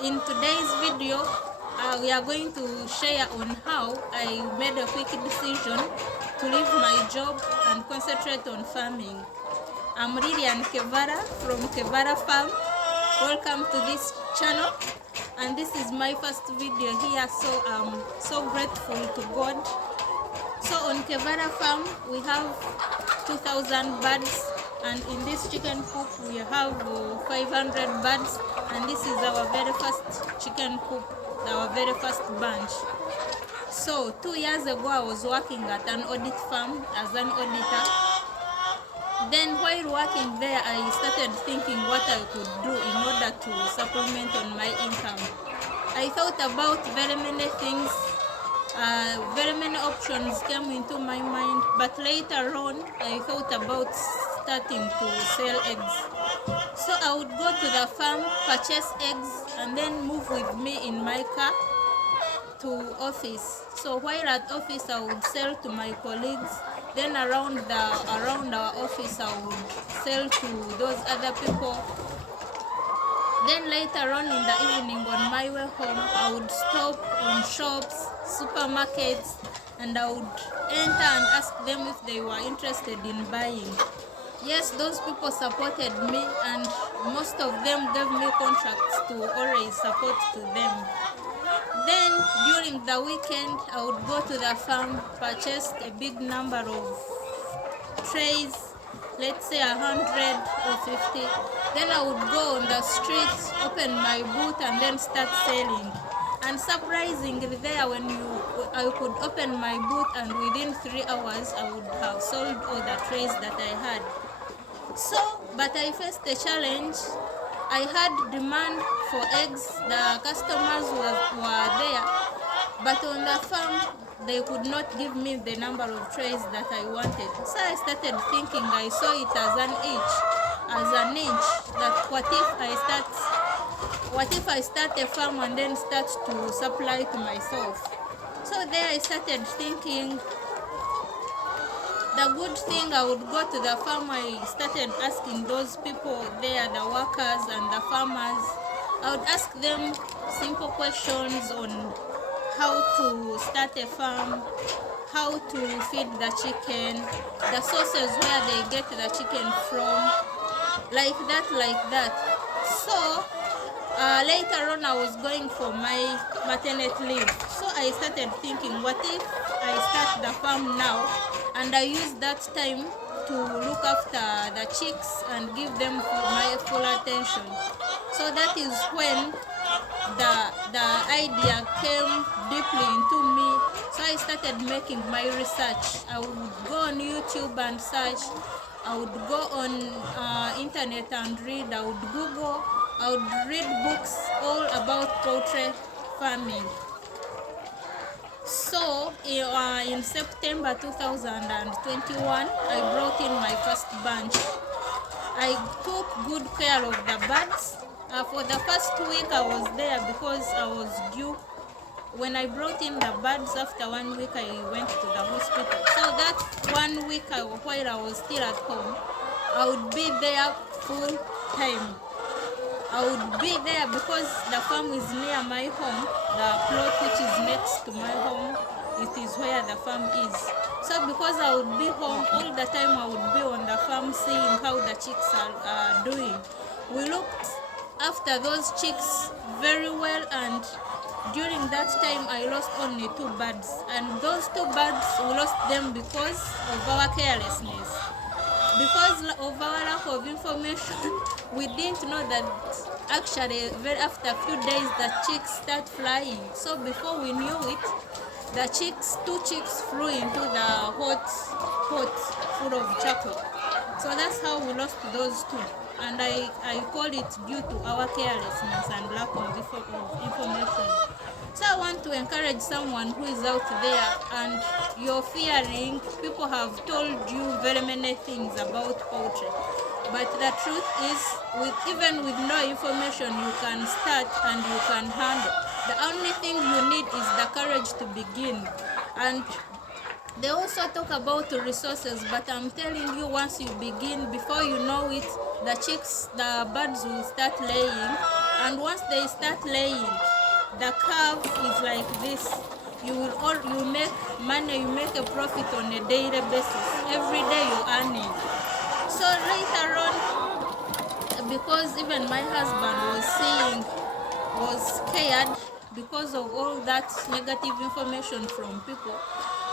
In today's video, we are going to share on how I made a quick decision to leave my job and concentrate on farming. I'm Lilian Kevara from Kevara Farm. Welcome to this channel, and this is my first video here, so I'm so grateful to God. So on Kevara Farm, we have 2,000 birds, and in this chicken coop we have 500 birds, and this is our very first chicken coop, our very first bunch. So 2 years ago I was working at an audit firm as an auditor. Then while working there, I started thinking what I could do in order to supplement on my income. I thought about very many things. Very many options came into my mind, but later on I thought about starting to sell eggs. So I would go to the farm, purchase eggs, and then move with me in my car to office. So while at office I would sell to my colleagues, then around our office I would sell to those other people. Then later on in the evening on my way home, I would stop on shops, supermarkets, and I would enter and ask them if they were interested in buying. Yes, those people supported me, and most of them gave me contracts to always support to them. Then during the weekend, I would go to the farm, purchase a big number of trays, let's say 100 or 50. Then I would go on the streets, open my booth, and then start selling. And surprisingly there, I could open my booth, and within 3 hours I would have sold all the trays that I had. So, but I faced a challenge. I had demand for eggs, the customers were there, but on the farm they could not give me the number of trays that I wanted. So I started thinking, I saw it as an inch, that what if I start a farm and then start to supply to myself. So there I started thinking. The good thing, I would go to the farm, I started asking those people there, the workers and the farmers. I would ask them simple questions on how to start a farm, how to feed the chicken, the sources where they get the chicken from, like that. So later on I was going for my maternity leave. So I started thinking, what if I start the farm now and I use that time to look after the chicks and give them my full attention. So that is when the idea came deeply into me. So I started making my research. I would go on YouTube and search. I would go on internet and read. I would Google. I would read books all about poultry farming. So in September 2021, I brought in my first bunch. I took good care of the birds. For the first week I was there because I was due. When I brought in the birds, after 1 week I went to the hospital. So that 1 week while I was still at home, I would be there full time. I would be there because the farm is near my home. The plot which is next to my home, it is where the farm is. So because I would be home all the time, I would be on the farm seeing how the chicks are doing. We looked after those chicks very well, and during that time I lost only 2 birds, and those 2 birds we lost them because of our carelessness. Because of our lack of information, we didn't know that actually after a few days the chicks start flying. So before we knew it, the 2 chicks flew into the hot pot full of charcoal. So that's how we lost those 2. And I call it due to our carelessness and lack of information. So I want to encourage someone who is out there and you're fearing. People have told you very many things about poultry, but the truth is, even with no information, you can start and you can handle. The only thing you need is the courage to begin. And they also talk about resources, but I'm telling you, once you begin, before you know it, the birds will start laying, and once they start laying, the curve is like this. You make money, you make a profit on a daily basis. Every day you're earning. So later on, because even my husband was scared because of all that negative information from people.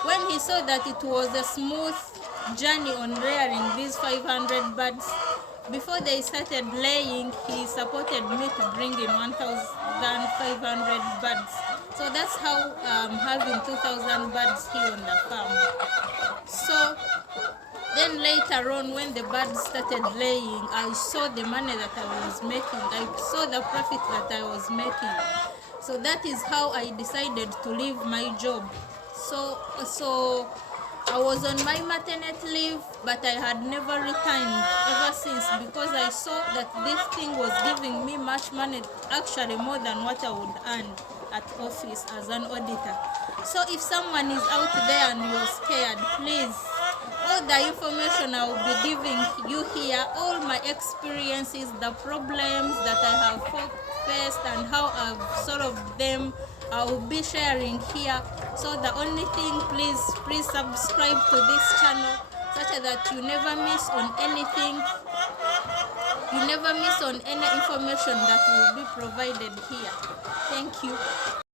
When he saw that it was a smooth journey on rearing these 500 birds, before they started laying, he supported me to bring in 1,500 birds. So that's how I'm having 2,000 birds here on the farm. So then later on, when the birds started laying, I saw the money that I was making. I saw the profit that I was making. So that is how I decided to leave my job. So I was on my maternity leave, but I had never returned ever since, because I saw that this thing was giving me much money, actually more than what I would earn at office as an auditor. So if someone is out there and you're scared, please, all the information I will be giving you here, all my experiences, the problems that I have faced and how I've solved them, I will be sharing here. So the only thing, please subscribe to this channel such that you never miss on anything. You never miss on any information that will be provided here. Thank you.